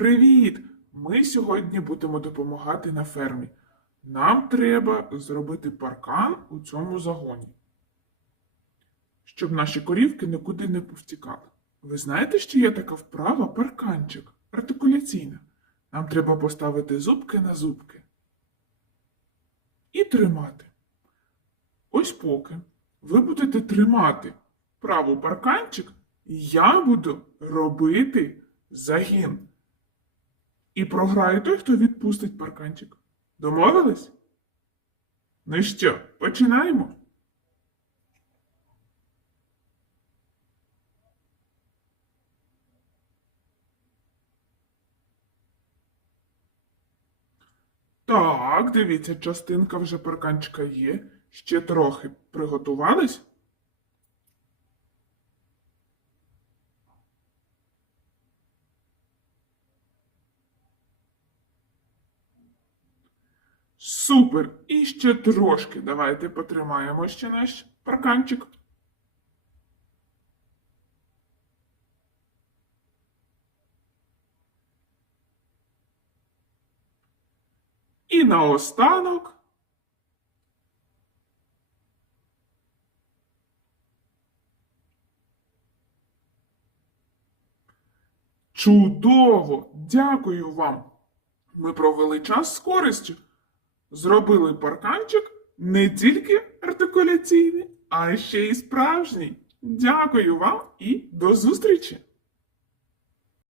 Привіт! Ми сьогодні будемо допомагати на фермі. Нам треба зробити паркан у цьому загоні, щоб наші корівки нікуди не повтікали. Ви знаєте, що є така вправа парканчик, артикуляційна. Нам треба поставити зубки на зубки і тримати. Ось поки ви будете тримати праву парканчик, я буду робити загін. І програє той, хто відпустить парканчик. Домовились? Ну що, починаємо? Так, дивіться, частинка вже парканчика є. Ще трохи приготувались? Супер! І ще трошки. Давайте потримаємо ще наш парканчик. І наостанок. Чудово! Дякую вам! Ми провели час з користю. Зробили парканчик не тільки артикуляційний, а ще й справжній. Дякую вам і до зустрічі!